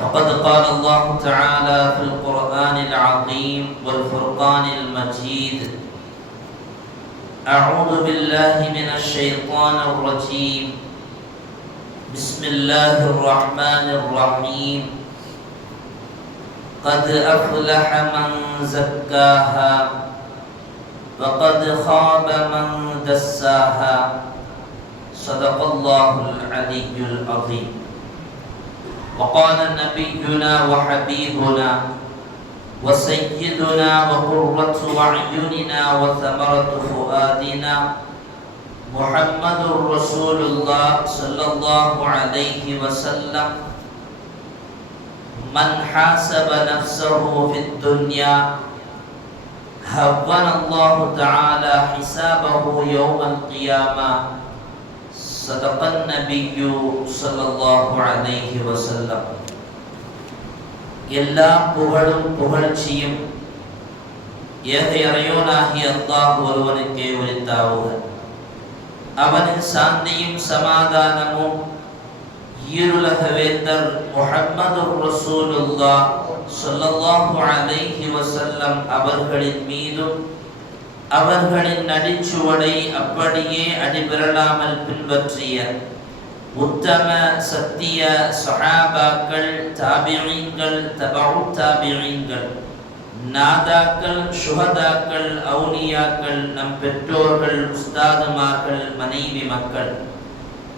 فقد قال الله تعالى في القرآن العظيم والفرقان المجيد أعوذ بالله من الشيطان الرجيم. بسم الله الرحمن الرحيم. قد أفلح من زكاها وقد خاب من دساها. صدق الله العلي العظيم. وقال نبينا وحبيبنا وسيدنا وقرة أعيننا وثمرة فؤادنا محمد رسول الله صلى الله عليه وسلم. من حاسب نفسه في الدنيا هون الله تعالى حسابه يوم القيامة. صدق النبي صلى الله عليه وسلم எல்லா புகழும் புகழ்ச்சியும் ஏக இறையோனாகிய அல்லாஹ் ஒருவனுக்கே உரித்தாவுக அவனின் சாந்தியும் சமாதானமும் ஈருலக வேந்தர் முஹம்மது ரசூலுல்லா ஸல்லல்லாஹு அலைஹி வஸல்லம் அவர்களின் மீதும் அவர்களின் நடிச்சுவடை அப்படியே அடிபிரளாமல் பின்பற்றிய உத்தம சத்திய சஹாபாக்கள் தாபியங்கள் தபு தாபியங்கள் நாதாக்கள் சுஹதாக்கள் அவுலியாக்கள் நம் பெற்றோர்கள் உஸ்தாதுமார்கள் மனைவி மக்கள்.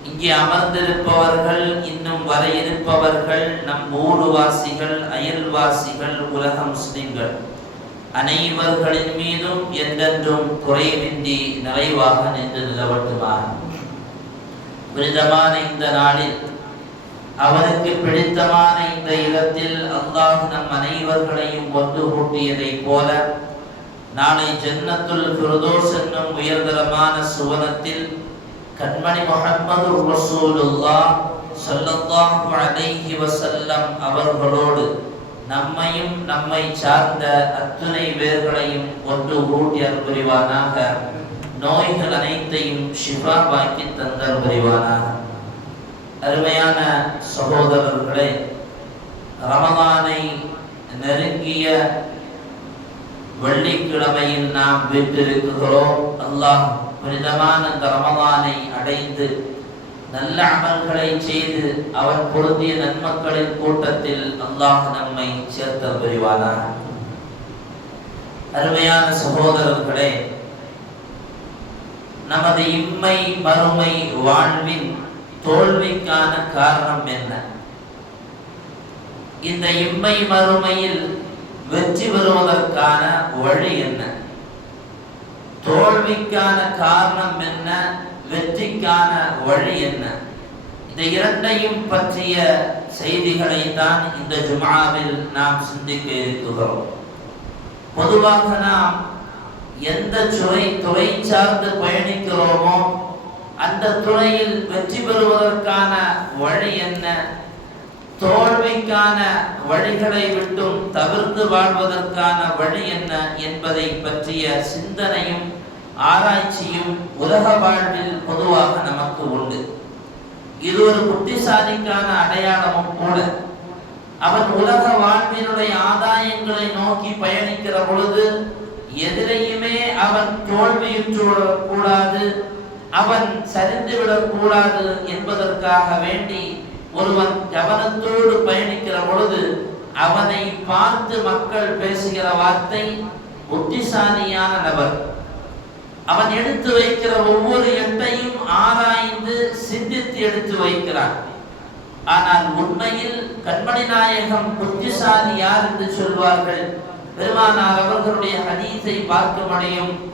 இங்கே அமர்ந்திருப்பவர்கள் இன்னும் வர இருப்பவர்கள் நம் ஊடுவாசிகள் அயல்வாசிகள் உலக முஸ்லிம்கள். அனைவர்களின் மீதும் என்றென்றும் குறைவின்றி நிறைவாக நின்று நிலவட்டுமாக. புனிதமான இந்த நாளில் அவருக்கு பிடித்தமான இந்த இடத்தில் அல்லாஹ் நம் அனைவர்களையும் ஒன்று கூட்டியதைப் போல நாளை ஜன்னத்துல் ஃபிர்தோஸ் என்னும் உயர்தரமான சுவனத்தில் கண்மணி முகமது ரசூலுல்லா ஸல்லல்லாஹு அலைஹி வசல்லம் அவர்களோடு நம்மையும் நம்மை சார்ந்த அத்துணை பேர்களையும் ஒன்று ஊட்டியர் புரிவானாக நோய்கள் அனைத்தையும் ஷிஃபா வாக்கி தந்தல் புரிவானாக. அருமையான சகோதரர்களே ரமதானை நெருங்கிய வெள்ளிக்கிழமையில் நாம் வீட்டிருக்கிறோம். அல்லாஹ் புனிதமான இந்த ரமதானை அடைந்து நல்ல அமல்களை செய்து அவர் பொருந்திய நன்மக்களின் கூட்டத்தில் அல்லாஹ் நம்மை சேர்த்த புரிவானாக. அருமையான சகோதரர்களே நமது இம்மை மறுமை வாழ்வின் தோல்விக்கான காரணம் என்ன? இந்த இம்மை மறுமையில் வெற்றி பெறுவதற்கான வழி என்ன? தோல்விக்கான காரணம் என்ன? வெற்றிக்கான வழி என்ன? இந்த இரண்டையும் பற்றிய செய்திகளை தான் இந்த ஜுமாவில் நாம் சிந்திக்க இருக்கிறோம். பொதுவாக நாம் எந்த துறை துறை சார்ந்து பயணிக்கிறோமோ அந்த துறையில் வெற்றி பெறுவதற்கான வழி என்ன? தோல்விக்கான வழிகளை விட்டும் தவிர்த்து வாழ்வதற்கான வழி என்ன என்பதை பற்றிய சிந்தனையும் ஆராய்ச்சியும் உலக வாழ்வில் பொதுவாக நமக்கு உண்டு. இது ஒரு புத்திசாலிக்கான அடையாளமும் கூட. அவன் உலக வாழ்வினுடைய ஆதாயங்களை நோக்கி பயணிக்கிற பொழுது எதிரையுமே அவன் தோல்வியுற்று கூடாது அவன் சரிந்துவிடக் கூடாது என்பதற்காக வேண்டி ஒருவன் கவனத்தோடு பயணிக்கிற பொழுது அவனை பார்த்து மக்கள் பேசுகிற வார்த்தை புத்திசாலியான நபர். அவன் எடுத்து வைக்கிற ஒவ்வொரு எட்டையும் ஆராய்ந்து சிந்தித்து எடுத்து வைக்கிறான். ஆனால் உண்மையில் கண்மணி நாயகம் புத்திசாலி யார் என்று சொல்வார்கள்? பெருமானார் அவர்களுடைய ஹதீஸை பார்க்க முடியும்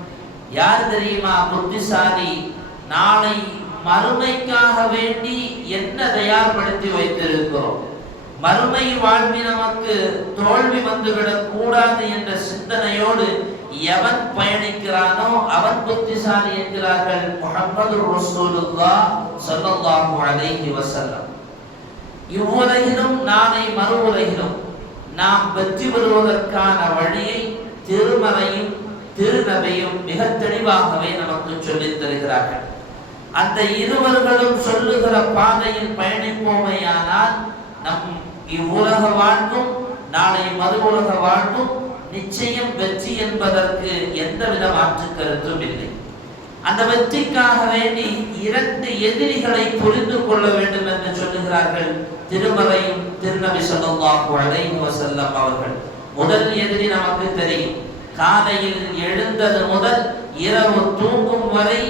யார் தெரியுமா புத்திசாலி? நாளை மறுமைக்காக வேண்டி என்ன தயார்படுத்தி வைத்திருக்கிறோம்? மறுமை வாழ்வி நமக்கு தோல்வி வந்துவிடக் கூடாது என்ற சிந்தனையோடு எவன் பயணிக்கிறானோ அவன் புத்திசாலி என்கிறார்கள் முகமது ரசூலுல்லா ஸல்லல்லாஹு அலைஹி வஸல்லம். இவ்வுலகிலும் நாளை மறு உலகிலும் நாம் வெற்றி பெறுவதற்கான வழியை திருமறையும் திருநபையும் மிக தெளிவாகவே நமக்கு சொல்லித் தருகிறார்கள். அந்த இருவர்களும் சொல்லுகிற பாதையில் பயணிப்போமையானால் நம் இவ்வுலக வாழ்வும் நாளை மறு உலக வாழ்வும் நிச்சயம் வெற்றி என்பதற்கு எந்தவித மாற்று கருத்தும் இல்லை. அந்த வெற்றிக்காக வேண்டி இரண்டு எதிரிகளை புரிந்து கொள்ள வேண்டும் என்று சொல்லுகிறார்கள் திருமறையும் திருநபி ஸல்லல்லாஹு அலைஹி அவர்கள். முதல் எதிரி நமக்கு தெரியும். காலையில் எழுந்தது முதல் இரவு தூங்கும் வரை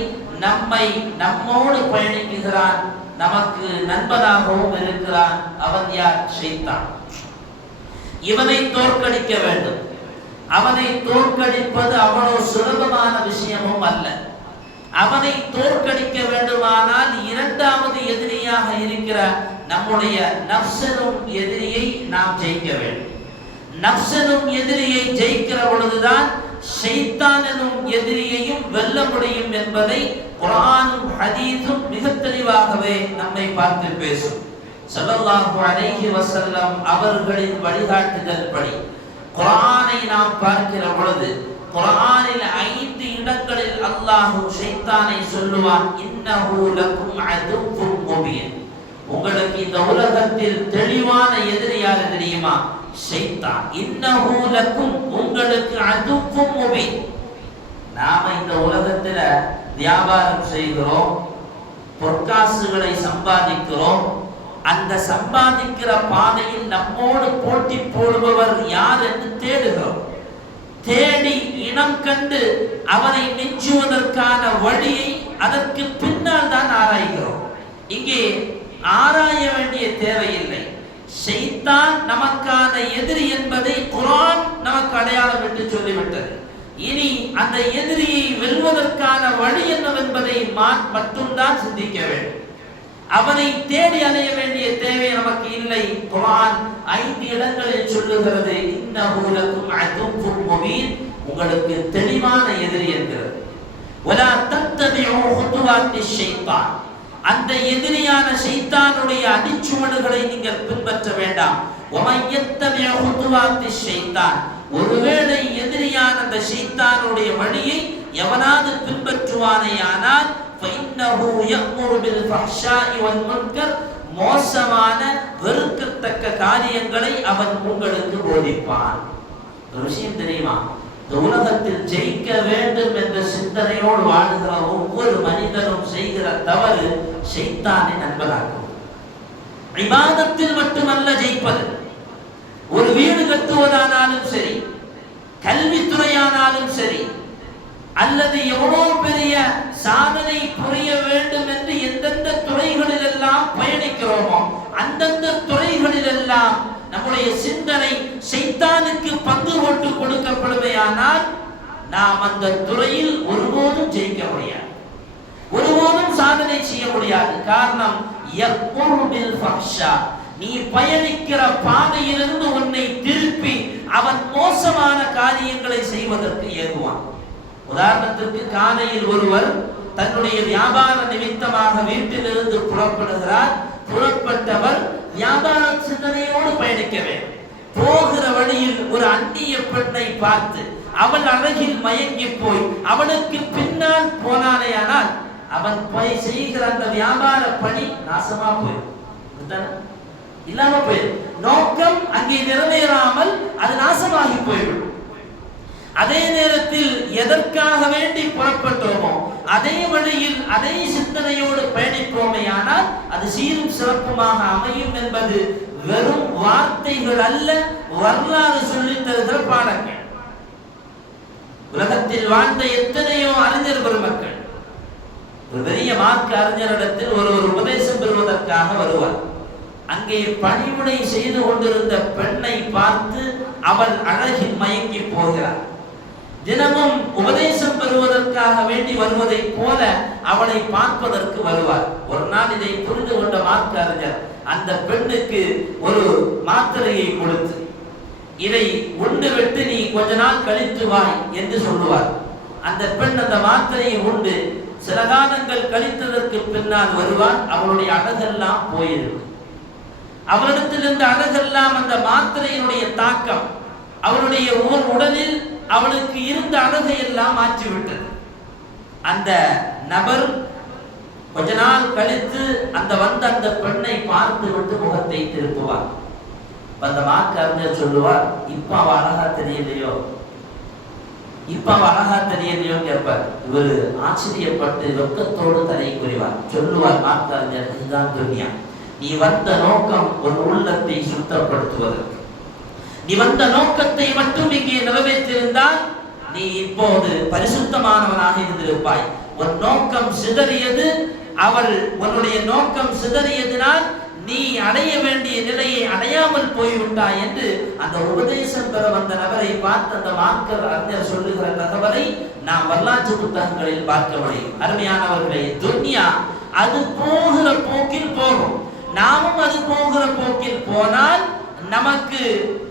நம்மை நம்மோடு பயணிக்குகிறான் நமக்கு நண்பனாகவும் இருக்கிறான். அவன் யார்? செய்தான் இவனை தோற்கடிக்க வேண்டும். அவனை தோற்கடிப்பது அவ்வளவு சுலபமான விஷயமும் அல்ல. அவனை தோற்கடிக்க வேண்டுமானால் இரண்டாவது எதிரியாக இருக்கிற நம்முடைய நப்சனும் எதிரியை நாம் ஜெயிக்க வேண்டும். நப்சனும் எதிரியை ஜெயிக்கிற பொழுதுதான் ஷைத்தானனும் எதிரியையும் வெல்ல முடியும் என்பதை குரானும் ஹதீஸும் மிக தெளிவாகவே நம்மை பார்த்து பேசும். சல்லல்லாஹு அலைஹி வஸல்லம் அவர்களின் வழிகாட்டுதல் படி குரானை நாம் பார்க்கிற பொழுது குரானில் ஐந்து இடங்களில் அல்லாஹு ஷைத்தானை சொல்லுவான் இன்னஹு லக்கும் அதுவும் முபீன். உங்களுக்கு இந்த உலகத்தில் தெளிவான எதிரியாக தெரியுமா? ஷைத்தான். இன்னஹு லக்கும் உங்களுக்கு அதுவும் முபீன். நாம இந்த உலகத்துல வியாபாரம் செய்கிறோம் பொற்காசுகளை சம்பாதிக்கிறோம் அந்த சம்பாதிக்கிற பாதையில் நம்மோடு போட்டி போடுபவர் யார் என்று தேடுகிறோம். தேடி இனம் கண்டு அவரை மிஞ்சுவதற்கான வழியை அதற்கு பின்னால் தான் ஆராய்கிறோம். இங்கே ஆராய வேண்டிய தேவையில்லை. செய்தான் நமக்கான எதிரி என்பதை குரான் நமக்கு அடையாளம் என்று சொல்லிவிட்டது. இனி அந்த எதிரியை வெல்வதற்கான வழி என்னவென்பதை மட்டும்தான் சிந்திக்க வேண்டும். அவனை தேடி அலைய வேண்டிய தேவை நமக்கு இல்லை. குரான் ஐந்து இடங்களில் சொல்லுகிறது இந்த ஊலக்கும் அதுவும் மொபீன். உங்களுக்கு தெளிவான எதிரி என்கிறது. ஒலா தத்ததையோ ஹுத்துவாத்தி ஷைத்தான். அந்த எதிரியான ஷைத்தானுடைய அடிச்சுவடுகளை நீங்கள் பின்பற்ற வேண்டாம். ஒமையத்தமையோ ஹுத்துவாத்தி செய்தான் ஒருவேளை எதிரியான அந்த ஷைத்தானுடைய வழியை எவனாவது பின்பற்றுவானே ஆனால் மோசமான வெறுக்கத்தக்க காரியங்களை அவன் உங்களுக்கு போதிப்பான் ஒரு விஷயம் தெரியுமா இந்த உலகத்தில் ஜெயிக்க வேண்டும் என்ற சிந்தனையோடு வாழுகிற ஒவ்வொரு மனிதனும் செய்கிற தவறு ஷைத்தானை நண்பராகும் விவாதத்தில் மட்டுமல்ல ஜெயிப்பது ஒரு வீடு கட்டுவதானாலும் சரி கல்வித்துறையானாலும் சரி அல்லது எவ்வளோ பெரிய சாதனை புரிய வேண்டும் என்று எந்தெந்த துறைகளில் எல்லாம் பயணிக்கிறோமோ அந்தந்த துறைகளில் எல்லாம் நம்முடைய சிந்தனை சைத்தானுக்கு பங்கு போட்டு கொடுக்கப்படுமையானால் நாம் அந்த துறையில் ஒருபோதும் ஜெயிக்க முடியாது. ஒருபோதும் சாதனை செய்ய முடியாது. காரணம் நீ பயணிக்கிற பாதையிலிருந்து உன்னை திருப்பி அவன் மோசமான காரியங்களை செய்வதற்கு ஏதுவான் உதாரணத்திற்கு காலையில் ஒருவர் தன்னுடைய வியாபார நிமித்தமாக வீட்டிலிருந்து புறப்படுகிறார். புறப்பட்டவர் வியாபார சிந்தனையோடு பயணிக்க வேண்டும். போகிற வழியில் ஒரு அந்நிய பெண்ணை பார்த்து அவள் அழகில் மயங்கி போய் அவளுக்கு பின்னால் போனானேயானால் அவன் போய் செய்கிற அந்த வியாபார பணி நாசமா போயிடும். இல்லாம போயிடும். நோக்கம் அங்கே நிறைவேறாமல் அது நாசமாகி போயிடும் அதே நேரத்தில் எதற்காக வேண்டி புறப்பட்டோமோ அதே வழியில் அதே சிந்தனையோடு பயணிப்போமே ஆனால் அது சீரும் சிறப்புமாக அமையும் என்பது வெறும் வார்த்தைகள் அல்ல வரலாறு சொல்லி தருகிற பாடங்கள். உலகத்தில் வாழ்ந்த எத்தனையோ அறிஞர் பெருமக்கள் ஒரு பெரிய மார்க்க அறிஞரிடத்தில் ஒரு ஒரு உபதேசம் பெறுவதற்காக வருவார். அங்கே பணிவுடை செய்து கொண்டிருந்த பெண்ணை பார்த்து அவள் அழகில் மயங்கி போகிறார் தினமும் உபதேசம் பெறுவதற்காக வேண்டி வருவதைப் போல அவளை பார்ப்பதற்கு வருவார். ஒரு நாள் இதை புரிந்து கொண்ட மார்க்க அறிஞர் அந்த பெண்ணுக்கு ஒரு மாத்திரையை கொடுத்து இதை உண்டு விட்டு நீ கொஞ்ச நாள் கழித்து வாய் என்று சொல்லுவார். அந்த பெண் அந்த மாத்திரையை உண்டு சில காலங்கள் கழித்ததற்கு பின்னால் வருவார் அவளுடைய அழகெல்லாம் போயிருக்கும். அவளிடத்தில் அழகெல்லாம் அந்த மாத்திரையினுடைய தாக்கம் அவருடைய உ- உடலில் அவளுக்கு இருந்த அழகை எல்லாம் மாற்றிவிட்டது. அந்த நபர் கொஞ்ச நாள் கழித்து அந்த வந்த அந்த பெண்ணை பார்த்து விட்டு முகத்தை திருப்புவார். அந்த மார்க்க அறிஞர் சொல்லுவார் இப்ப அவ அழகா தெரியலையோ? இப்ப அவ அழகா தெரியலையோ கேட்பார். இவர் ஆச்சரியப்பட்டு வெக்கத்தோடு தலை குறிவார் சொல்லுவார் மாக்கறிஞர் அறிஞர் இதுதான் துன்யா. நீ வந்த நோக்கம் ஒரு உள்ளத்தை சுத்தப்படுத்துவதற்கு. நீ வந்த நோக்கத்தை மட்டும் இங்கே நிறைவேற்றிருந்தால் நீ இப்போது பரிசுத்தமானவனாக இருந்திருப்பாய். உன் நோக்கம் சிதறியது அவள் உன்னுடைய நோக்கம் சிதறியதினால் நீ அடைய வேண்டிய நிலையை அடையாமல் போய்விட்டாய் என்று அந்த உபதேசம் பெற வந்த நபரை பார்த்து அந்த மார்க்கர் அறிஞர் சொல்லுகிற தகவலை நாம் வரலாற்று புத்தகங்களில் பார்க்க முடியும். அருமையானவர்களே துன்யா அது போகிற போக்கில் போகும். நாமும் அது போகிற போக்கில் போனால் நமக்கு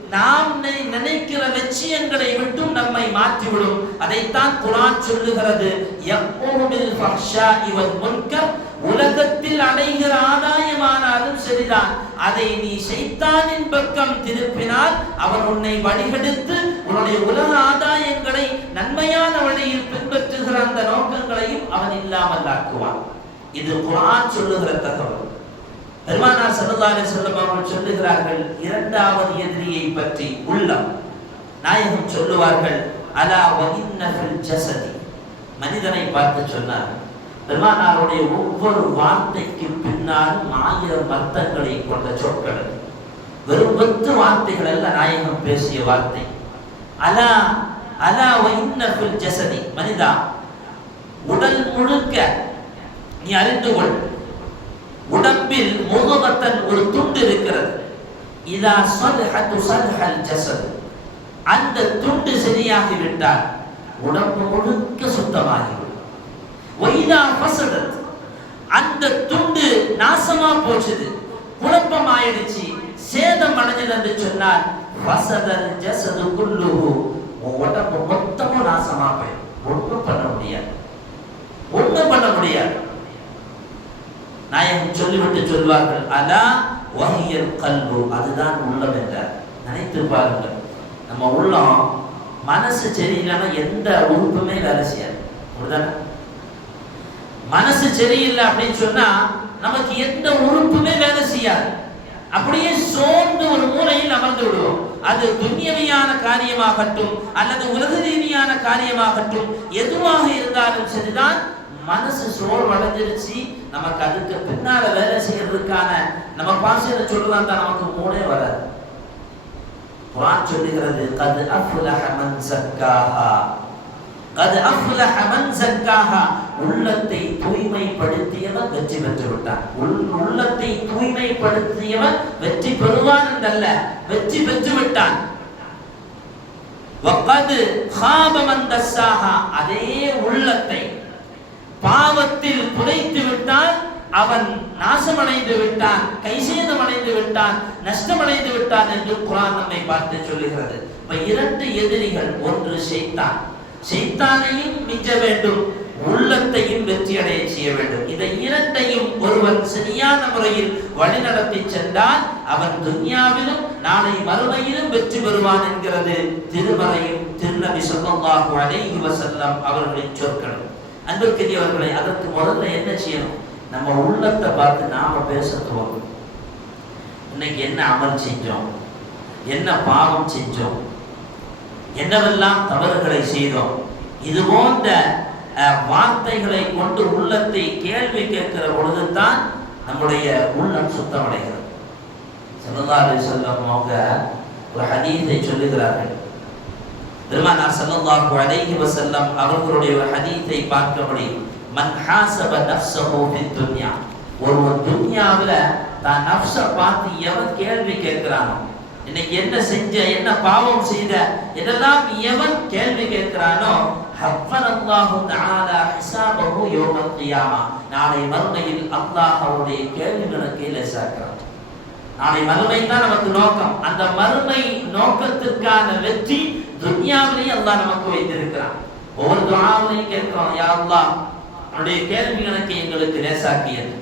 நாம் நினைக்கிற லட்சியங்களை விட்டும் நம்மை மாற்றிவிடும். அதைத்தான் குரான் சொல்லுகிறது. எப்போது உலகத்தில் அடைகிற ஆதாயமானாலும் சரிதான். அதை நீ சைத்தானின் பக்கம் திருப்பினால் அவன் உன்னை வழிகெடுத்து உன்னுடைய உலக ஆதாயங்களை நன்மையான வழியில் பின்பற்றுகிற அந்த நோக்கங்களையும் அவன் இல்லாமல் ஆக்குவான். இது குரான் சொல்லுகிற தகவல். பெருமானார் ஸல்லல்லாஹு செல்லும் அவர்கள் சொல்லுகிறார்கள் இரண்டாவது எதிரியை பற்றி உள்ளம் நாயகம் சொல்லுவார்கள் அலா வகின்னர்கள் ஜசதி. மனிதனை பார்த்து சொன்னார். பெருமானாருடைய ஒவ்வொரு வார்த்தைக்கு பின்னாலும் ஆயிரம் அர்த்தங்களை கொண்ட சொற்கள் வெறும் பத்து வார்த்தைகள் அல்ல நாயகம் பேசிய வார்த்தை. அலா அலா வஇன்ன ஜசதி. மனிதா உடல் முழுக்க நீ அறிந்து கொள். உடம்பில் முகமத்தன் ஒரு துண்டு இருக்கிறது. இதா சல்ஹத்து சல்ஹல் ஜசத். அந்த துண்டு சரியாகி விட்டால் உடம்பு முழுக்க சுத்தமாகிவிடும். வைதா ஃபசதத். அந்த துண்டு நாசமா போச்சுது. குழப்பம் ஆயிடுச்சு சேதம் அடைஞ்சது என்று சொன்னால் வசதல் ஜசது குல்லுஹு. உன் உடம்பு மொத்தமும் நாசமா போயிடும். ஒன்றும் பண்ண முடியாது. ஒன்றும் பண்ண முடியாது. நாயகம் சொல்லிவிட்டு சொல்வார்கள் அதான் வஹியல் கல்பு. அதுதான் உள்ளம் என்றார் நினைத்து பாருங்கள் நம்ம உள்ளம் மனசு சரியில்லைன்னா எந்த உறுப்புமே வேலை செய்யாது. அப்படிதானே மனசு சரியில்லை அப்படின்னு சொன்னா நமக்கு எந்த உறுப்புமே வேலை செய்யாது. அப்படியே சோர்ந்து ஒரு மூலையில் அமர்ந்து விடுவோம். அது துன்யமையான காரியமாகட்டும் அல்லது உலக ரீதியான காரியமாகட்டும் எதுவாக இருந்தாலும் சரிதான் மனசு சோர்வடைஞ்சிருச்சு நமக்கு அதுக்கு பின்னால வேலை செய்யறதுக்கான நம்ம பாசையில சொல்றாங்க நமக்கு மூணே வராது. குரான் சொல்லுகிறது கது அஃப்லஹ மன் சக்காஹா. கது அஃப்லஹ மன் சக்காஹா. உள்ளத்தை தூய்மைப்படுத்தியவன் வெற்றி பெற்று விட்டான் உள் உள்ளத்தை தூய்மைப்படுத்தியவன் வெற்றி பெறுவான் என்றல்ல வெற்றி பெற்று விட்டான் வக்கது ஹாப அதே உள்ளத்தை பாவத்தில் புதைத்து விட்டால் அவன் நாசமடைந்து விட்டான் கைசேதமடைந்து விட்டான் நஷ்டமடைந்து விட்டான் என்று குரான் நம்மை பார்த்து சொல்லுகிறது. இப்ப இரண்டு எதிரிகள் ஒன்று செய்தான் செய்தானையும் மிஞ்ச வேண்டும் உள்ளத்தையும் வெற்றி அடைய செய்ய வேண்டும். இதை இரண்டையும் ஒருவன் சரியான முறையில் வழிநடத்தி சென்றால் அவன் துன்யாவிலும் நாளை மறுமையிலும் வெற்றி பெறுவான் என்கிறது. திருமறையும் திருநபி ஸல்லல்லாஹு அலைஹி வசல்லம் அவர்களின் சொற்களும். அன்பிற்குரியவர்களை அதற்கு முதல்ல என்ன செய்யணும்? நம்ம உள்ளத்தை பார்த்து நாம பேச துவங்கும் இன்னைக்கு என்ன அமல் செஞ்சோம்? என்ன பாவம் செஞ்சோம்? என்னவெல்லாம் தவறுகளை செய்தோம்? இது போன்ற வார்த்தைகளை கொண்டு உள்ளத்தை கேள்வி கேட்கிற பொழுதுதான் நம்முடைய உள்ளம் சுத்தமடைகிறது. ஸல்லல்லாஹு அலைஹி அவங்க ஒரு ஹதீதை சொல்லுகிறார்கள். பெருமானார் ஸல்லல்லாஹு அலைஹி வஸல்லம் அவர்களுடைய ஒரு ஹதீஸை பார்க்கபடி மன் ஹாசப நஃப்ஸஹு ஃபித் துன்யா ஒருவன் துன்யாவுல தான் நஃப்ச பார்த்து எவன் கேள்வி கேட்கிறானோ இன்னைக்கு என்ன செஞ்ச என்ன பாவம் செய்த இதெல்லாம் எவன் கேள்வி கேட்கிறானோ ஹவ்வனல்லாஹு தஆலா ஹிசாபஹு யௌமல் கியாமா. நாளை மறுமையில் அல்லாஹ்வுடைய கேள்விகளுக்கு லேசாக்குறான் நாளை மறுமை தான் நமக்கு நோக்கம். அந்த மறுமை நோக்கத்திற்கான வெற்றி துன்யாவிலேயே அல்லா நமக்கு வைத்திருக்கிறான். ஒவ்வொரு துணாவிலையும் கேட்கிறோம் யா அல்லா உன்னுடைய கேள்வி கணக்கை எங்களுக்கு லேசாக்கியது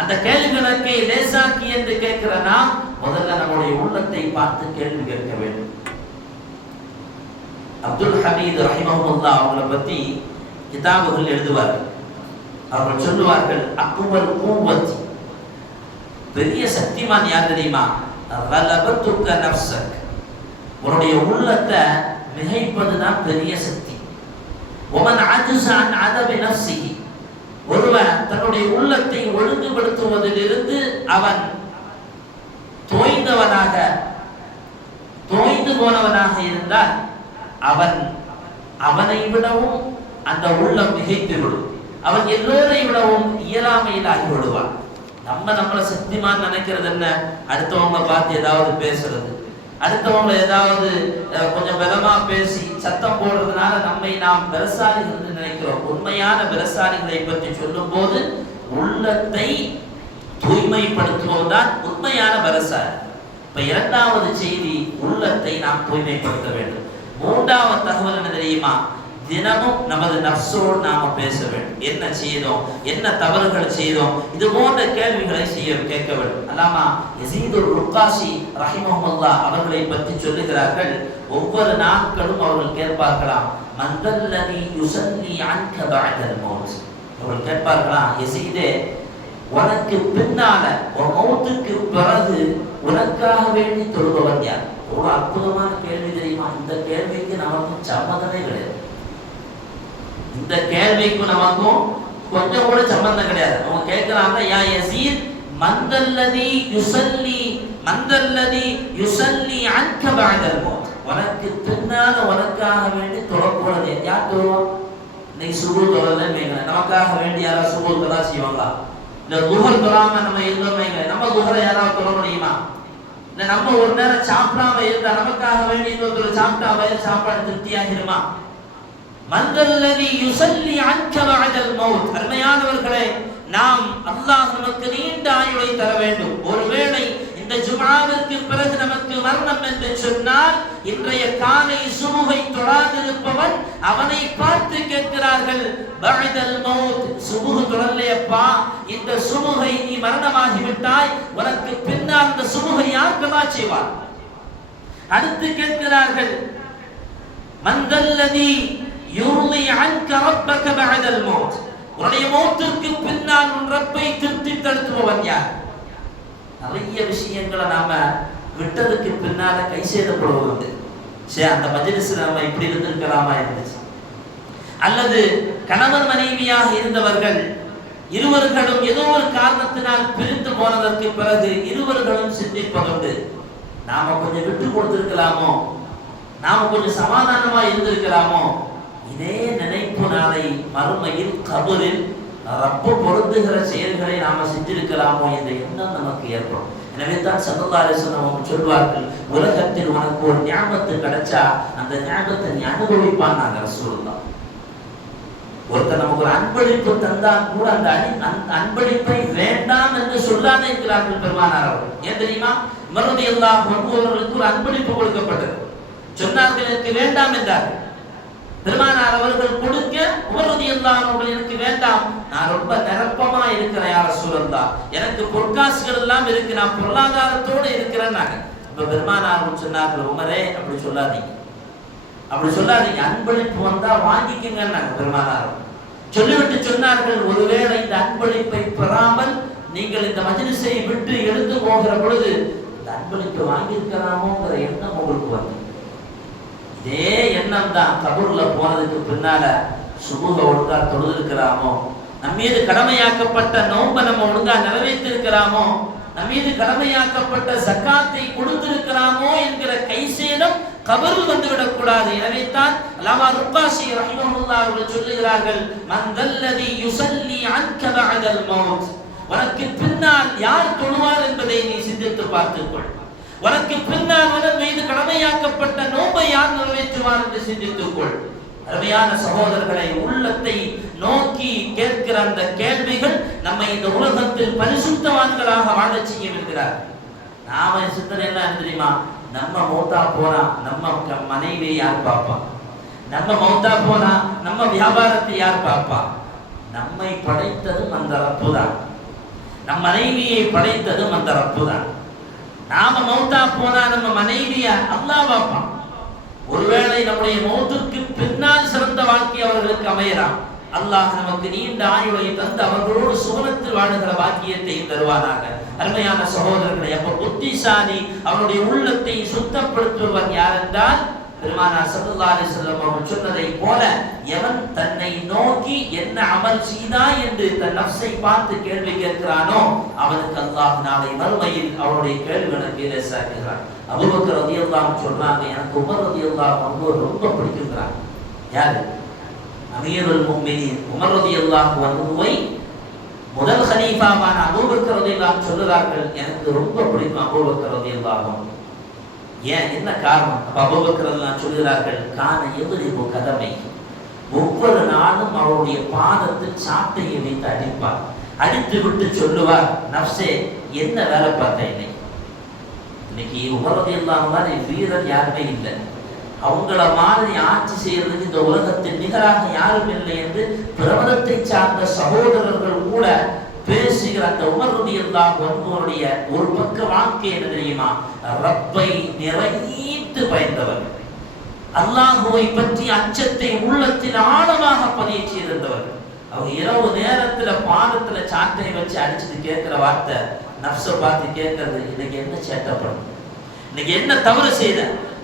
அந்த கேள்வி கணக்கை லேசாக்கி என்று கேட்கிற நாம் முதல்ல நம்முடைய உள்ளத்தை பார்த்து கேள்வி கேட்க வேண்டும். அப்துல் ஹமீத் ரஹிமஹுல்லா அவங்களை பத்தி கிதாபுகள் எழுதுவார்கள். அவர்கள் சொல்லுவார்கள் அக்குவல் கூவத் பெரிய சக்திமான் யார் தெரியுமா? ரலபத்துக்க நர்சக் உன்னுடைய உள்ளத்தை மிகைப்பதுதான் பெரிய சக்தி. ஒமன் அஜுசான் அன் அதபி ஒருவன் தன்னுடைய உள்ளத்தை ஒழுங்குபடுத்துவதிலிருந்து அவன் தோய்ந்தவனாக தோய்ந்து போனவனாக இருந்தால் அவன் அவனை விடவும் அந்த உள்ளம் மிகைத்து விடும் அவன் எல்லோரை விடவும் இயலாமையில் ஆகிவிடுவான் நம்ம நம்மளை சக்திமான் நினைக்கிறது என்ன? அடுத்தவங்க பார்த்து ஏதாவது பேசுறது. அடுத்தவங்க ஏதாவது கொஞ்சம் பலமா பேசி சத்தம் போடுறதுனால நம்மை நாம் பிரசாரிகள் என்று நினைக்கிறோம். உண்மையான பிரசாரிகளை பற்றி சொல்லும் போது உள்ளத்தை தூய்மைப்படுத்துவதுதான் உண்மையான பெருசாலி இப்ப இரண்டாவது செய்தி உள்ளத்தை நாம் தூய்மைப்படுத்த வேண்டும். மூன்றாவது தகவல் என்ன தெரியுமா? தினமும் நமது நப்சோடு நாம பேச வேண்டும். என்ன செய்தோம்? என்ன தவறுகள் செய்தோம்? இது போன்ற கேள்விகளை செய்ய கேட்க வேண்டும். அல்லாமா யசீதுல் ருக்காசி ரஹிமஹுல்லா அவர்களை பற்றி சொல்லுகிறார்கள் ஒவ்வொரு நாட்களும் அவர்கள் கேட்பார்களாம் மந்தல்லதி யுசல்லி அன்க பஅதல் மௌத். அவர்கள் கேட்பார்களாம் யசீதே உனக்கு பின்னால உன் மௌத்துக்கு பிறகு உனக்காக வேண்டி தொழுபவர் யார்? ஒரு அற்புதமான கேள்வி தெரியுமா? இந்த கேள்விக்கு நமக்கு சம்மதமே கிடையாது. இந்த கேள்விக்கும் நமக்கும் கொஞ்சம் கூட சம்பந்தம் கிடையாது. அவங்க கேட்கிறாங்க யா யசீத் மந்தல்லதி யுசல்லி மந்தல்லதி யுசல்லி அன்க பஅதல் உனக்கு பின்னால உனக்காக வேண்டி தொடக்கூடாது யார் தொழுவோம் இன்னைக்கு சுபு தொடரலன்னு நமக்காக வேண்டி யாராவது சுபு தொழா செய்வாங்களா? இந்த குஹர் தொழாம நம்ம இருந்தோம் நம்ம குஹரை யாராவது தொழ முடியுமா? இல்ல நம்ம ஒரு நேரம் சாப்பிடாம இருந்தா நமக்காக வேண்டி இன்னொருத்தர் சாப்பிட்டா வயிறு சாப்பாடு திருப்தியாகிருமா மந்தல்லதி யுசல்லி அன்க பஅதல் மௌத். அருமையானவர்களே நாம் அல்லாஹ் நமக்கு நீண்ட ஆயுளை தர வேண்டும். ஒருவேளை இந்த ஜுமாவிற்கு பிறகு நமக்கு மரணம் என்று சொன்னால் இன்றைய காலை சுமுகை தொழாதிருப்பவன் அவனை பார்த்து கேட்கிறார்கள் பஅதல் மௌத். சுமுக தொடரலையப்பா இந்த சுமுகை நீ மரணமாகிவிட்டாய் உனக்கு பின்னால் இந்த சுமுகை யார் கதா செய்வார்? அடுத்து கேட்கிறார்கள் மந்தல்லதி யுர்லி அன்க ரப்பக பஅதல் மௌத் உன்னுடைய மௌத்திற்கு பின்னால் உன் ரப்பை திருப்தி தடுத்துபவன் யார்? நிறைய விஷயங்களை நாம விட்டதுக்கு பின்னால கை சேதப்படுவது சரி அந்த மஜ்லிஸ்ல நாம இப்படி இருந்திருக்கலாமா இருந்துச்சு அல்லது கணவன் மனைவியாக இருந்தவர்கள் இருவர்களும் ஏதோ ஒரு காரணத்தினால் பிரிந்து போனதற்கு பிறகு இருவர்களும் சிந்திப்பதுண்டு நாம கொஞ்சம் விட்டு கொடுத்திருக்கலாமோ? நாம கொஞ்சம் சமாதானமா இருந்திருக்கலாமோ? இதே நினைப்பு நாளை மறுமையில் கபரில் ரப்பு பொருந்துகிற செயல்களை நாம செஞ்சிருக்கலாமோ என்ற எண்ணம் நமக்கு ஏற்படும். எனவே தான் சல்லல்லாஹு அவங்க சொல்வார்கள் உலகத்தில் உனக்கு ஒரு ஞாபகத்து கிடைச்சா அந்த ஞாபகத்தை நீ அனுபவிப்பான் நாங்கள் சொல்லலாம் ஒருத்தர் நமக்கு ஒரு அன்பளிப்பு தந்தால் கூட அந்த அன்பளிப்பை வேண்டாம் என்று சொல்லாத இருக்கிறார்கள் பெருமானார் அவர்கள். ஏன் தெரியுமா? மருதி எல்லாம் ஒரு அன்பளிப்பு கொடுக்கப்பட்டது. சொன்னார்கள் எனக்கு வேண்டாம் என்றார்கள். பெருமானார் அவர்கள் கொடுக்க உமரதி அவர்கள் எனக்கு வேண்டாம். நான் ரொம்ப நிரப்பமா இருக்கிறேன் யார சூழந்தா எனக்கு பொற்காசுகள் எல்லாம் இருக்கு. நான் பொருளாதாரத்தோடு இருக்கிறேன் நாங்க இப்ப பெருமானார் சொன்னார்கள் உமரே அப்படி சொல்லாதீங்க. அப்படி சொல்லாதீங்க. அன்பளிப்பு வந்தா வாங்கிக்கங்க நாங்க பெருமானார். சொல்லிவிட்டு சொன்னார்கள் ஒருவேளை இந்த அன்பளிப்பை பெறாமல் நீங்கள் இந்த மஜ்லிஸை விட்டு எழுந்து போகிற பொழுது இந்த அன்பளிப்பை வாங்கியிருக்கலாமோங்கிற எண்ணம் உங்களுக்கு வந்து இதே எண்ணம் தான் கபூர்ல போனதுக்கு பின்னால சுபுக ஒழுங்கா தொழுதிருக்கிறாமோ? நம்மீது கடமையாக்கப்பட்ட நோன்பை நம்ம ஒழுங்கா நிறைவேற்றிருக்கிறாமோ? நம் மீது கடமையாக்கப்பட்ட சக்காத்தை கொடுத்திருக்கிறாமோ என்கிற கைசேதம் கபரு வந்துவிடக் கூடாது எனவே தான் அல்லாமா ருக்காசி ரஹ்மஹுல்லா அவர்கள் சொல்லுகிறார்கள் மந்தல்லதி யுசல்லி அன்க மௌத். உனக்கு பின்னால் யார் தொழுவார் என்பதை நீ சிந்தித்து பார்த்துக்கொள் உனக்கு பின்னால் உனது மீது கடமையாக்கப்பட்ட நோன்பை யார் நிறைவேற்றுவார் என்று சிந்தித்துக்கொள். அருமையான சகோதரர்களை உள்ளத்தை நோக்கி கேட்கிற அந்த கேள்விகள் நம்மை இந்த உலகத்தில் பரிசுத்தவான்களாக வாழ செய்ய இருக்கிறார் நாம சிந்தனை என்ன தெரியுமா? நம்ம மௌத்தா போனா நம்ம க- மனைவியை யார் பார்ப்பா? நம்ம மௌத்தா போனா நம்ம வியாபாரத்தை யார் பார்ப்பா? நம்மை படைத்ததும் அந்த ரப்பு தான் நம் மனைவியை படைத்ததும் அந்த ரப்பு தான் நாம மௌத்தா போனா நம்ம மனைவிய அல்லாஹ் பார்ப்பான். ஒருவேளை நம்முடைய மௌத்துக்கு பின்னால் சிறந்த வாழ்க்கை அவர்களுக்கு அமையலாம். அல்லாஹ் நமக்கு நீண்ட ஆயுளை தந்து அவர்களோடு சுகனத்தில் வாழுகிற பாக்கியத்தை தருவானாக. அருமையான சகோதரர்களை அப்ப புத்திசாலி அவருடைய உள்ளத்தை சுத்தப்படுத்துபவன் யார் என்றால் பெருமானார் ஸல்லல்லாஹு அலைஹி அவர்கள் சொன்னதை போல எவன் தன்னை நோக்கி என்ன அமல் செய்தா என்று தன் நப்சை பார்த்து கேள்வி கேட்கிறானோ அவனுக்கு அல்லாஹ் நாளை வறுமையில் அவருடைய கேள்விகளை பேரேசாக்குகிறான் அபுபக்கர் ரலியல்லாஹு அன்ஹு சொல்றாங்க எனக்கு உமர் ரலியல்லாஹு வந்து ரொம்ப பிடிக்கின்றான் யாரு? அமீருல் மும்மினி உமர் ரலியல்லாஹு வந்துவை முதல் ஹலீஃபாவான அபூபக்கர் ரலியல்லாஹு அன்ஹு சொல்லுகிறார்கள் எனக்கு ரொம்ப பிடிக்கும் அபூபக்கர் ரலியல்லாஹு அன்ஹு. ஏன்? என்ன காரணம்? அப்ப சொல்கிறார்கள் காண அன்ஹு சொல்லுகிறார்கள் கதமை ஒவ்வொரு நாளும் அவருடைய பாதத்தில் சாட்டையை வைத்து அடிப்பார். அடித்து விட்டு சொல்லுவார் நப்சே என்ன வேலை பார்த்தேன் இன்னைக்கு இன்னைக்கு உமரது இல்லாம மாதிரி வீரர் யாருமே இல்லை. அவங்கள மாதிரி ஆட்சி செய்யறதுக்கு இந்த உலகத்தில் நிகராக யாரும் இல்லை என்று பிரபலத்தை சார்ந்த சகோதரர்கள் கூட பேசுகிற அந்த உமருடைய எல்லாம் ஒருவருடைய ஒரு பக்க வாழ்க்கை என்ன தெரியுமா? ரப்பை நிறைத்து பயந்தவர். அல்லாஹுவை பற்றி அச்சத்தை உள்ளத்தில் ஆழமாக பதிய செய்திருந்தவர். அவங்க இரவு நேரத்துல பாதத்துல சாட்டை வச்சு அடிச்சுட்டு கேட்கிற வார்த்தை நப்ச பார்த்து கேட்கறது இன்னைக்கு என்ன சேட்டப்படும் இன்னைக்கு என்ன தவறு செய்த?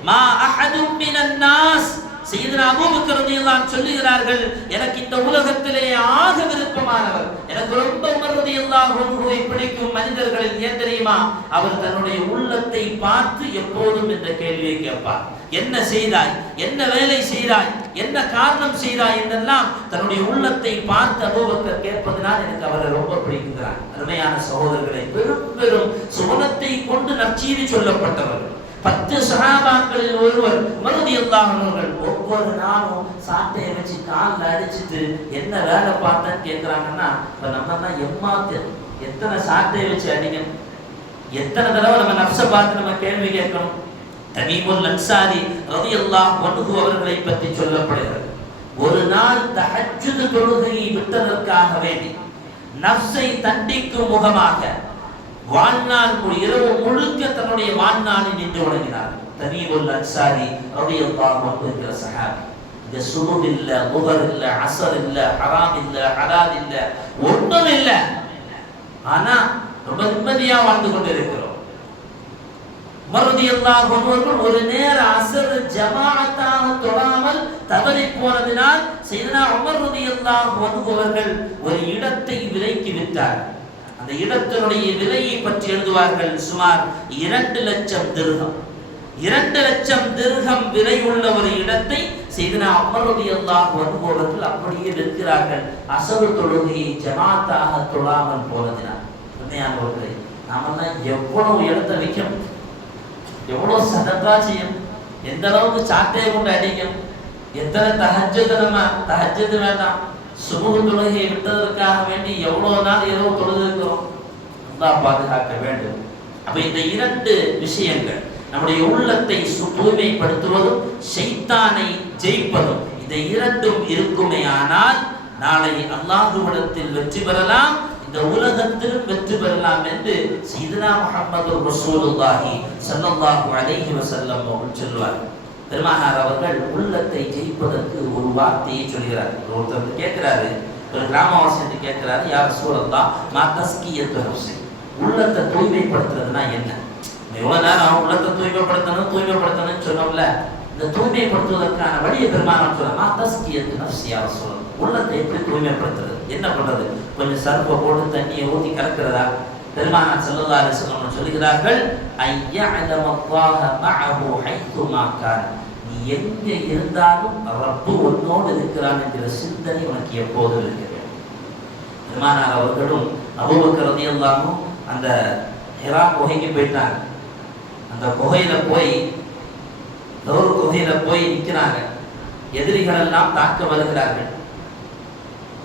மா அஹதும் மினன் நாஸ். சையதுனா அபூபக்கர் ரலியல்லாஹு சொல்லுகிறார்கள் எனக்கு இந்த உலகத்திலே ஆக விருப்பமானவர். எனக்கு ரொம்ப உமர் எல்லாம் அன்ஹுவை பிடிக்கும் மனிதர்களில் ஏன் தெரியுமா? அவர் தன்னுடைய உள்ளத்தை பார்த்து எப்போதும் இந்த கேள்வியை கேட்பார். என்ன செய்தாய்? என்ன வேலை செய்தாய்? என்ன காரணம் செய்தாய் என்றெல்லாம் தன்னுடைய உள்ளத்தை பார்த்து அபூபக்கர் கேட்பதனால் எனக்கு அவரை ரொம்ப பிடிக்குங்கிறார் அருமையான சகோதரர்களை பெரும் பெரும் சுவனத்தை கொண்டு நற்செய்தி சொல்லப்பட்டவர் பத்து சகாபாக்களில் ஒருவர் மருதி அல்லாஹர்கள் ஒவ்வொரு நாளும் சாட்டையை வச்சு காலில் அடிச்சுட்டு என்ன வேலை பார்த்தேன்னு கேட்குறாங்கன்னா இப்போ நம்ம தான் எம்மாத்து எத்தனை சாட்டையை வச்சு அடிக்கணும்? எத்தனை தடவை நம்ம நப்ச பார்த்து நம்ம கேள்வி கேட்கணும்? தமீமுல் அன்சாரி ரலியல்லாஹு அன்ஹு அவர்களை பற்றி சொல்லப்படுகிறது. ஒரு நாள் தஹஜ்ஜுத் தொழுகையை விட்டதற்காக வேண்டி நப்சை தண்டிக்கும் முகமாக வாழ்நாள் மு- இரவு முழுக்க தன்னுடைய வாழ்நாளில் நின்று வணங்கினார். தமீமுல் அன்சாரி ரலியல்லாஹு அன்ஹு என்கிற சஹாபி. இந்த சுபும் இல்ல முகர் இல்ல அசர் இல்ல ஹராம் இல்ல ஹலால் இல்ல ஒன்றும் இல்ல. ஆனா ரொம்ப நிம்மதியா வாழ்ந்து கொண்டிருக்கிறோம். மறுதியல்லாஹ் ஒருவர்கள் ஒரு நேர அசர் ஜமாத்தாக தொழாமல் தவறி போனதினால் செய்தனா உமர் ரதியல்லாஹ் அவர்கள் ஒரு இடத்தை விலைக்கு விட்டார். அந்த இடத்தினுடைய விலையை பற்றி எழுதுவார்கள் சுமார் இரண்டு லட்சம் திருகம். இரண்டு லட்சம் திருகம் விலை உள்ள ஒரு இடத்தை செய்தனா அமருதி அல்லாஹ் வருபவர்கள் அப்படியே நிற்கிறார்கள். அசவு தொழுகையை ஜமாத்தாக தொழாமல் போனதினால். உண்மையானவர்களே நாமெல்லாம் எவ்வளவு இடத்த வைக்கணும்? எவ்வளவு சதத்தா செய்யும் எந்த அளவுக்கு சாட்டையை கொண்டு அடிக்கும் எத்தனை தஹஜ்ஜது நம்ம வேண்டாம். சுமூக தொழுகையை விட்டதற்காக வேண்டி எவ்வளவு நாள் ஏதோ தொழுதிருக்கிறோம்? தான் பாதுகாக்க வேண்டும். அப்ப இந்த இரண்டு விஷயங்கள் நம்முடைய உள்ளத்தை சு- தூய்மைப்படுத்துவதும் சைத்தானை ஜெயிப்பதும் இந்த இரண்டும் இருக்குமே ஆனால் நாளை அல்லாஹுவிடத்தில் வெற்றி பெறலாம் இந்த உலகத்திலும் வெற்றி பெறலாம் என்று சீதனா முகமது ரசூலுல்லாஹி சல்லல்லாஹு அலைஹி வஸல்லம் அவர்கள் சொல்வார்கள். பெருமானார் அவர்கள் உள்ளத்தை ஜெயிப்பதற்கு ஒரு வார்த்தையை சொல்கிறார். ஒருத்தர் வந்து கேட்கிறாரு ஒரு கிராமவாசி என்று கேட்கிறாரு யார் சூழல்லா மா தஸ்கியத்து நஃப்ஸி. உள்ளத்தை தூய்மைப்படுத்துறதுனா என்ன? எவ்வளவு நேரம் உள்ளத்தை தூய்மைப்படுத்தணும் தூய்மைப்படுத்தணும்னு சொன்னோம்ல இந்த தூய்மைப்படுத்துவதற்கான வழியை பெருமானம் சொல்லமா தஸ்கியத்து யார் சொல்லணும் உள்ளத்தை எப்படி தூய்மைப்படுத்துறது? என்ன பண்றது? கொஞ்சம் சர்ப்பை போட்டு தண்ணியை ஊற்றி கலக்கிறதா? பெருமானார் செல்லல்லா அலைஹி வஸல்லம் சொல்லுகிறார்கள் ஐயா அல்லாஹ மஅஹு ஹைத்து கான். நீ எங்கே இருந்தாலும் ரப்பு உன்னோடு இருக்கிறான் என்கிற சிந்தனை உனக்கு எப்போதும் இருக்கிறேன் பெருமானார் அவர்களும் அபூபக்கர் எல்லாமும் அந்த ஹெரா குகைக்கு போயிட்டாங்க. அந்த குகையில போய் ஒரு குகையில போய் நிற்கிறாங்க எதிரிகள் எல்லாம் தாக்க வருகிறார்கள்.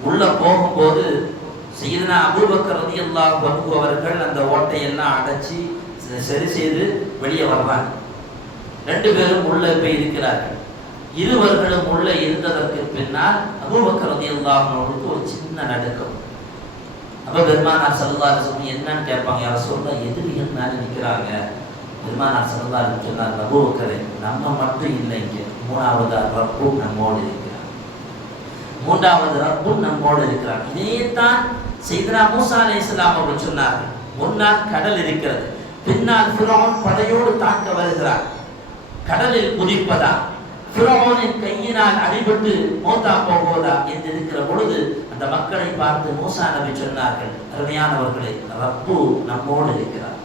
உள்ள போகும்போது செய்தனா அபூபக்கர் ரலியல்லாஹு அன்ஹு அவர்கள் அந்த ஓட்டையெல்லாம் அடைச்சி சரி செய்து வெளியே வர்றாங்க ரெண்டு பேரும் உள்ள போய் இருக்கிறார்கள். இருவர்களும் உள்ள இருந்ததற்கு பின்னால் அபூபக்கர் ரலியல்லாஹு அவர்களுக்கு ஒரு சின்ன நடுக்கம். அப்ப பெருமானார் ஸல்லல்லாஹு சொல்லி என்னன்னு கேட்பாங்க யார சொல்ல எதிரிகள் என்ன நிற்கிறாங்க பெருமானார் ஸல்லல்லாஹு சொன்னார் அபூபக்கரை நம்ம மட்டும் இல்லை இங்க. மூணாவது ரப்பும் நம்மோடு இருக்கிறார். மூன்றாவது ரப்பும் நம்மோடு இருக்கிறார். தான் செய்தனா மூசா இஸ்லாம் அவர்கள் சொன்னார்கள் முன்னால் கடல் இருக்கிறது பின்னால் ஃபிரோன் படையோடு தாக்க வருகிறார். கடலில் குதிப்பதா? ஃபிரோனின் கையினால் அடிபட்டு மோத்தா போவதா என்று இருக்கிற பொழுது அந்த மக்களை பார்த்து மூசா நபி சொன்னார்கள் அருமையானவர்களே ரப்பு நம்மோடு இருக்கிறார்.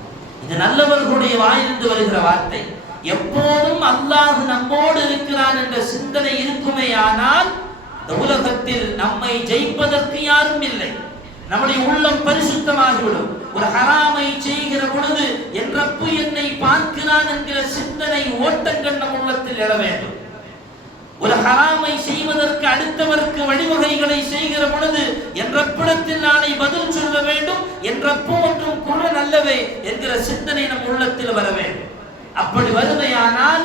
இது நல்லவர்களுடைய வாயிலிருந்து வருகிற வார்த்தை. எப்போதும் அல்லாஹ் நம்மோடு இருக்கிறான் என்ற சிந்தனை இருக்குமே ஆனால் இந்த உலகத்தில் நம்மை ஜெயிப்பதற்கு யாரும் இல்லை. நம்முடைய உள்ளம் பரிசுத்தமாகிவிடும். ஒரு ஹராமை செய்கிற பொழுது என் ரப்பு என்னை பார்க்கிறான் என்கிற சிந்தனை ஓட்டங்கள் நம் உள்ளத்தில் எழ வேண்டும். ஒரு ஹராமை செய்வதற்கு அடுத்தவருக்கு வழிவகைகளை செய்கிற பொழுது என் ரப்பிடத்தில் நாளை பதில் சொல்ல வேண்டும் என் ரப்பு ஒன்றும் குரல் அல்லவே என்கிற சிந்தனை நம் உள்ளத்தில் வர வேண்டும். அப்படி வருமையானால்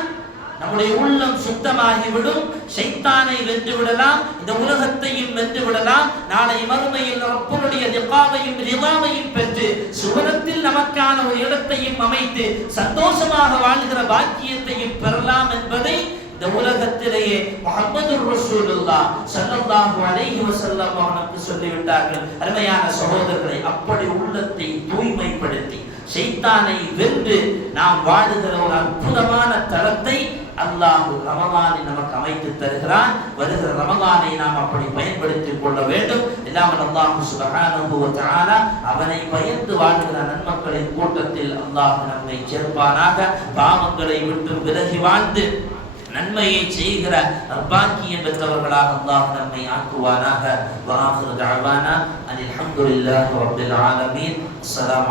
நம்முடைய உள்ளம் சுத்தமாகிவிடும். ஷைத்தானை வென்று விடலாம். இந்த உலகத்தையும் வென்று விடலாம். நாளை மறுமையில் ரப்பனுடைய திகாவையும் ரிவாவையும் பெற்று சுவனத்தில் நமக்கான ஒரு இடத்தையும் அமைத்து சந்தோஷமாக வாழ்கிற பாக்கியத்தையும் பெறலாம் என்பதை இந்த உலகத்திலேயே முகமது ரசூலுல்லா சல்லல்லாஹு அலைஹி வஸல்லம் அவனுக்கு சொல்லிவிட்டார்கள். அருமையான சகோதரர்களை அப்படி உள்ளத்தை தூய்மைப்படுத்தி ஷைத்தானை வென்று நாம் வாழுகிற ஒரு அற்புதமான தளத்தை அல்லாஹு ரமலானை நமக்கு அமைத்து தருகிறான். வருகிற ரமலானை நாம் அப்படி பயன்படுத்திக் கொள்ள வேண்டும். இல்லாமல் அல்லாஹு சுபஹானஹு அவனை பயந்து வாழ்கிற நன்மக்களின் கூட்டத்தில் அல்லாஹ் நம்மை சேர்ப்பானாக. பாவங்களை விட்டு விலகி வாழ்ந்து நன்மையை செய்கிற பாக்கியம் பெற்றவர்களாக அல்லாஹ் நம்மை ஆக்குவானாக. வாஹிரு தஅவானா அனில் ஆலமீன். அஸ்ஸலாமு